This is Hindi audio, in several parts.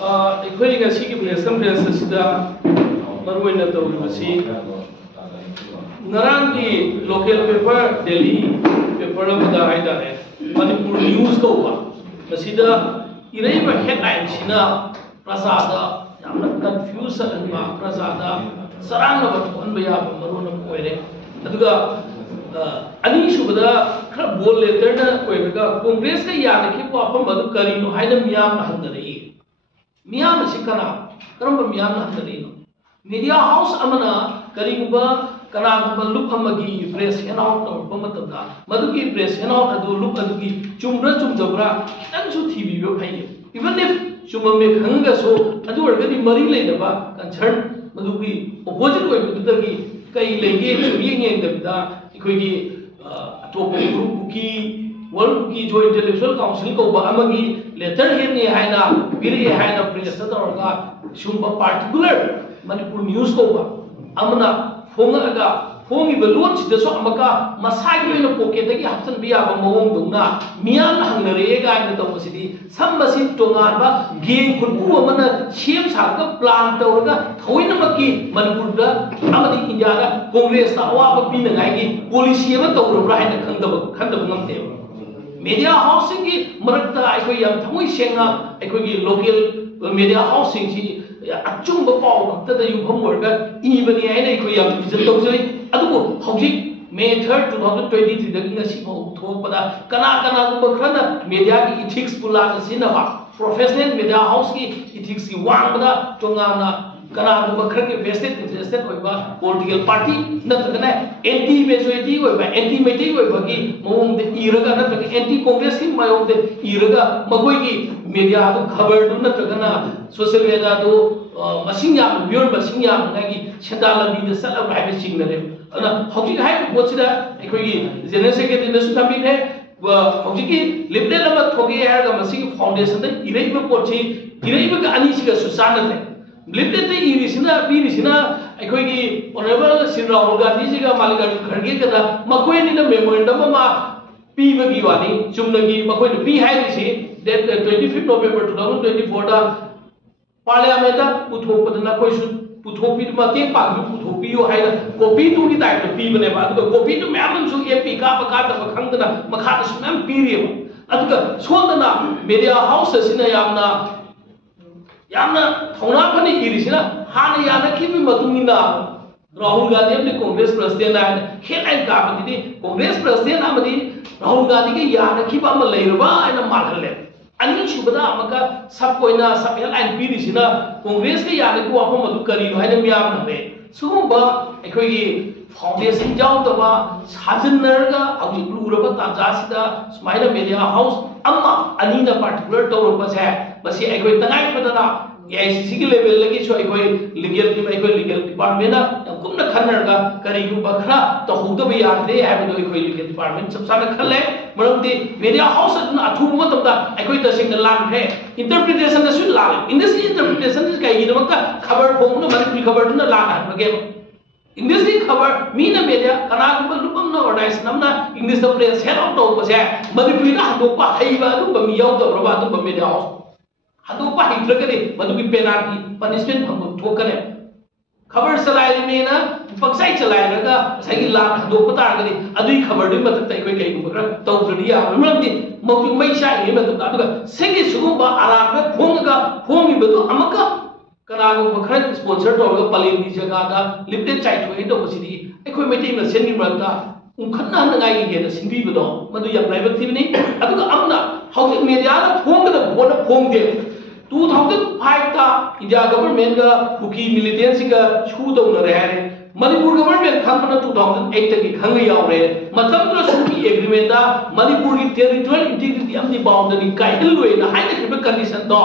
ꯑꯩꯈꯣꯏ ꯉꯁꯤꯒꯤ ꯄ꯭ꯔꯦꯁ ꯀꯟꯐꯔꯦꯟꯁ ꯑꯁꯤꯗ ꯃꯔꯨꯑꯣꯏꯅ ꯇꯧꯔꯤꯕꯁꯤ ꯉꯔꯥꯡꯒꯤ ꯂꯣꯀꯦꯜ ꯄꯦꯄꯔ ꯗꯦꯜꯂꯤ ꯄꯦꯄꯔ ꯑꯃꯗ ꯍꯥꯏꯇꯥꯔꯦ ꯃꯅꯤꯄꯨꯔ ꯅ꯭ꯌꯨꯁ ꯀꯧꯕ ꯃꯁꯤꯗ ꯏꯔꯩꯕ ꯍꯦꯗꯂꯥꯏꯟꯁꯤꯅ ꯄ꯭ꯔꯖꯥꯗ ꯌꯥꯝꯅ ꯀꯟꯐ꯭ꯌꯨꯖ ꯆꯠꯍꯟꯕ ꯄ꯭ꯔꯖꯥꯗ ꯆꯔꯥꯡꯅꯕ ꯊꯣꯛꯍꯟꯕ ꯌꯥꯕ ꯃꯔꯣꯟ ꯑꯃ ꯑꯣꯏꯔꯦ ꯑꯗꯨꯒ ꯑꯅꯤꯁꯨꯕꯗ ꯈꯔ ꯕꯣꯜ ꯂꯦꯇꯔꯅ ꯑꯣꯏꯔꯒ ꯀꯣꯡꯒ꯭ꯔꯦꯁꯀ ꯌꯥꯅꯈꯤꯕ ꯋꯥꯐꯝ ꯑꯗꯨ ꯀꯔꯤꯅꯣ ꯍꯥꯏꯅ ꯃꯤꯌꯥꯝꯅ ꯍꯪꯅꯔꯛꯏ ꯃꯤꯌꯥꯝ ꯑꯁꯤ ꯀꯔꯝꯕ ꯃꯤꯌꯥꯝꯅ ꯍꯪꯅꯔꯛꯏꯅꯣ ꯃꯤडिया हाउस अमना करीगुबा कनागुबा लुक अमगी प्रेस हेनआउट तौरपा मतमदा मदुगी प्रेस हेनआउट अदु लुक अदुगी चुमब्रा चुमजबरा खितंसु थीबीबो फाइने इवन इफ चुममे खंगसो अदु वर्गदि मरी लेदबा कंसर्न मदुगी अपोजिट ओइबदुदगी कई लेगे चुयेंग येंदबदा इखोगी अतोप ग्रुप की वर्ल्ड की जो इंटेलेक्चुअल काउंसिल को अमगी लेटर हेने हाइना बिरे हाइना press तौरगा Sumba particular Manipur news को अमना फोंगा फोंगी लोन सिदसो अमका मसाई लोइन पॉकेट दगी हसन बिया मवोंग दुना मियान हंगरेगा इन तौबसिदी संबसि तोंगानबा गेम खुनपु अमना सेम साका प्लान तौरगा थोइनमकी मणिपुर दा अमदी इंडिया दा कांग्रेस ता अवाब पिनगाई पॉलिसी अमा तौरब्रा हाइन खंदब नमते मीडिया हाउसिंग की मरकता आइको याम थमोइ सेंगा आइको की लोकल मीडिया हाउसिंग सी अचुंब पाव खक्तदा युफम वर्गा इबनी आइना इखो याम इज्जत तौजै अदुबो हौजिक मे 3 2023 दगी ngasi फाउ थोपदा कना गुब खरना मीडिया की इथिक्स पुला सिनबा प्रोफेशनल मीडिया हाउस की इथिक्स की वांगदा तोंगाना कना गुब खर के वेस्टेड इंटरेस्टेड होइबा पॉलिटिकल पार्टी नतगना एंटी मेजॉरिटी होइबा एंटी मेटी होइबागी मवोंग दे इरगा नतग एंटी कांग्रेस की मायोंग दे इरगा मगोई की मीडिया तो खबर दु नतगना सोशल मीडिया दो मसिंग याम व्यूअर मसिंग याम नगी सेंदा लबी दे सलब हाइबे सिंगनरे अना हौजिक हाइ बोचिदा एखोगी जनरल सेक्रेटरी ने सुथाबी है हौजिकी लिबरेल अमा थोगे यारगा मसिंग फाउंडेशन दे इरेइबा पोछि इरेइबा का अनिसिगा सुसानते लिबरेल दे इरिसिना बीरिसिना एखोगी ऑनरेबल श्री राहुल गांधी जी का मालिकार्जुन खड़गे कदा मकोयनी ना मेमोरेंडम अमा पीबगी वानी चुमनगी मकोयनी पी हाइरिसि डेट 25 नवंबर 2024 दा पार्लियामेंट पुथोपदना कोइसु पुथोपी मते पागु पुथोपियो हाइना कॉपी टू की टाइप पीबने बा अदुगा कॉपी टू मैम सु एपी का पका तब खंगदना मखा सुनाम पीरियो अदुगा सोंदना मीडिया हाउस सिना यामना थौना फनी इरिसिना हाना याना खिबि मतुंगिना राहुल गांधी अपने कांग्रेस प्रेसिडेंट आइन हेडलाइन का बदी कांग्रेस प्रेसिडेंट अमदी राहुल गांधी के याना खिबा अम लेरबा आइना माखले अनि सुबदा अमका सब कोइना सब हेडलाइन पीरिसिना कांग्रेस के याना को वाफम मदु करिनो हाइना मियाम नबे सुगुंबा एखोगी फाउंडेशन जाउतबा साजनरगा हौजि लुरबा ताजासिदा स्माइल मीडिया हाउस अम्मा अनीना पार्टिकुलर तौरबसे बसी एखोई तंगाई फदना AICC की लेवल लगी सो एखोई लीगल डिपार्टमेंट ना कुमना खनरगा करिगु बखरा तो हुदब यादे हाबदो एखोई लीगल डिपार्टमेंट सबसाना खले मरमदि मीडिया हाउस अदुना अथुब मतमदा एखोई तसिंग लांखरे इंटरप्रिटेशन दसु लाल इन दिस इंटरप्रिटेशन इज काई गिदमका खबर फोंगनो मनपि खबर दुना लाना हबगे इंग्लिश की खबर मीना मीडिया कनागुब लुपम न ऑर्गनाइज नमना English the press head out तौबसे मनपि ना हदोपा हैबा दुबा मी याउदबरबा दुबा मीडिया हाउस हदोपा हित्रगदे मदुगी पेनाल्टी पनिशमेंट फंगो ठोकरे खबर चलाय मेना पक्साई चलायरगा सही लाख हदोपा तारगदे अदुई खबर दु मतक तै कोइ कई गुबरा तौद्रदि या मरमदि मौजु मैसा हे मतक अदुगा सेगे सुगुबा आराग फोंगगा फोंगी बदु अमका कनागो बखर स्पॉन्सर तौरगा पलेन की जगह दा लिमिटेड चाइथोय तौबसिदि एखोय मेटिंग ना सेननि मरता उखन्ना नगाई गेदा सिंबिबदो मदु या प्राइवेट थिबनि अदुगा अमना हौजिक मीडिया दा फोंगदा बोना फोंगदे 2005 ता इंडिया गवर्नमेंट का कुकी मिलिटेंसी का छू दौनरे हारे मणिपुर गवर्नमेंट खंगना 2008 तक खंग यावरे मतलब सुकी एग्रीमेंट दा मणिपुर की टेरिटोरियल इंटीग्रिटी अमनि बाउंड्री काइहलुएना हाइना खिबे कंडीशन दो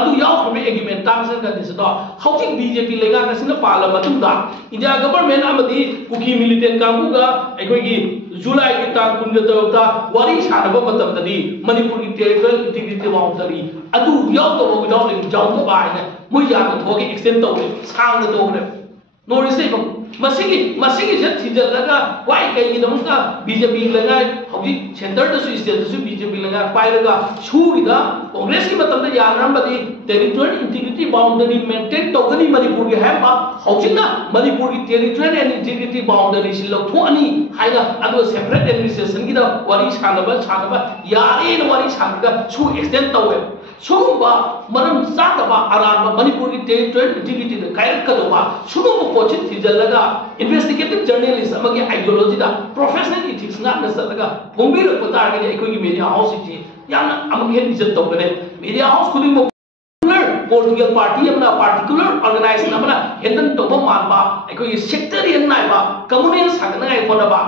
अदु याव खबे एग्रीमेंट टार्म्स एंड कंडीशन दो हौजिक बीजेपी लेगा नसिना पाला मतुंदा इंडिया गवर्नमेंट अमदी कुकी मिलिटेंट कांगुगा एखोगी जुलाई की तांग कुंजतौता वारी सानबा मतमददी मणिपुर की टेरिटोरियल इंटीग्रिटी बाउंड्री अदु याव तो विदाउट जाउ तो बाइना मुय याग थोगे एक्सटेंड तौरे सांग तौरे नॉर्थ ईस्ट मसीगी से थिजलगा वाई कई दमका बीजेपी लगा हौजी सेंटर दसु स्टेट दसु बीजेपी लगा पाइरगा सुगिदा कांग्रेस की मतलब यानरमबदी टेरिटोरियल इंटीग्रिटी बाउंड्री मेंटेन तौगनी मणिपुर के हैबा हौजिना मणिपुर की टेरिटोरियल एंड इंटीग्रिटी बाउंड्री से लौथोनी हाइना अदो सेपरेट एडमिनिस्ट्रेशन की वारी सानबा यारे न वारी सानगा सु एक्सटेंड तौवे सुगुम्बा मरम चादबा अरानबा मणिपुर की टेरिटोरियल इंटीग्रिटी ने कायरकदोबा सुगुम्बा पोचिन थिजलगा इन्वेस्टिगेटिव जर्नलिस्ट अमगे आइडियोलॉजी दा प्रोफेशनल इथिक्स ना नसलगा फोंबिरक पतारगने अखोगी मीडिया हाउस इति याना अमगे इज्जत तौगने मीडिया हाउस खुदिंग पॉलिटिकल पार्टी अपना पार्टिकुलर ऑर्गेनाइजेशन अपना हेंदन तोबा मानबा अखोगी सेक्टरियन नाइबा कम्युनल सागनाय कोनबा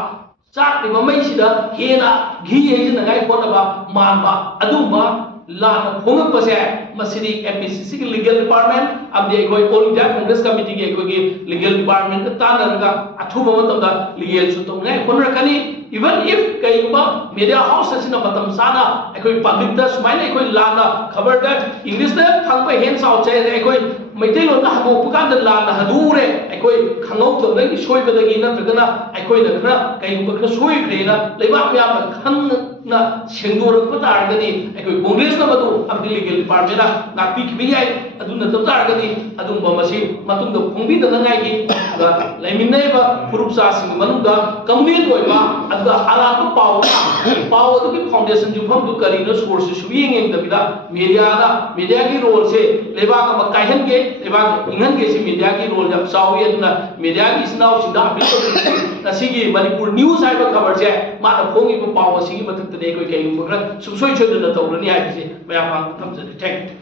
चाक ममैसिदा हेना घी हेजनगाय कोनबा मानबा अदुबा लाना फोंगपसे मसिदी एमपीसीसी की लीगल डिपार्टमेंट अब दे कोई ऑल इंडिया कांग्रेस कमिटी के कोई लीगल डिपार्टमेंट का तानरगा अथुबा मतमदा लीगल सुतोंगाय कोनरकनी इवन इफ कईबा मीडिया हाउस असिना मतम साना कोई पब्लिक दा सुमाइना कोई लाना खबर दा इंग्लिश दा थंगबा हेन साउ चाहे कोई मैथै लोन दा हगो पुकान दा लाना हदूरे कोई खंगौ तबदगी सोइबदगी नत्रगना कोई दा खरा कईबा खरा सोइख्रेना लेबा म्याम खंगना सेंदोरक पतारगनी कोई कांग्रेस ना बदु अब लीगल डिपार्टमेंट ना नापी खिबियाय अदुना तबतारगनी अदुंबा मसी मतुंग फोंबी दनगाई गा लेमिनैबा पुरुपसा सिंग मनुगा कम्युनिटी होइबा अदुगा अराब पाव अदुगी फाउंडेशन जुफम दु करीनो सोर्स सुबियेंग एंग दबिदा मीडिया की रोल से लेबा का कायहन के लेबा इंगन के से मीडिया की रोल जब सावी अदुना मीडिया की स्नाव सिदा अपील असिगी मणिपुर न्यूज हाइबा खबर से माना फोंगी पाव असिगी मथक ते कोई कई बग्र सुसोई छोदना तौरनी हाइसे मया मांग थमजदे थैंक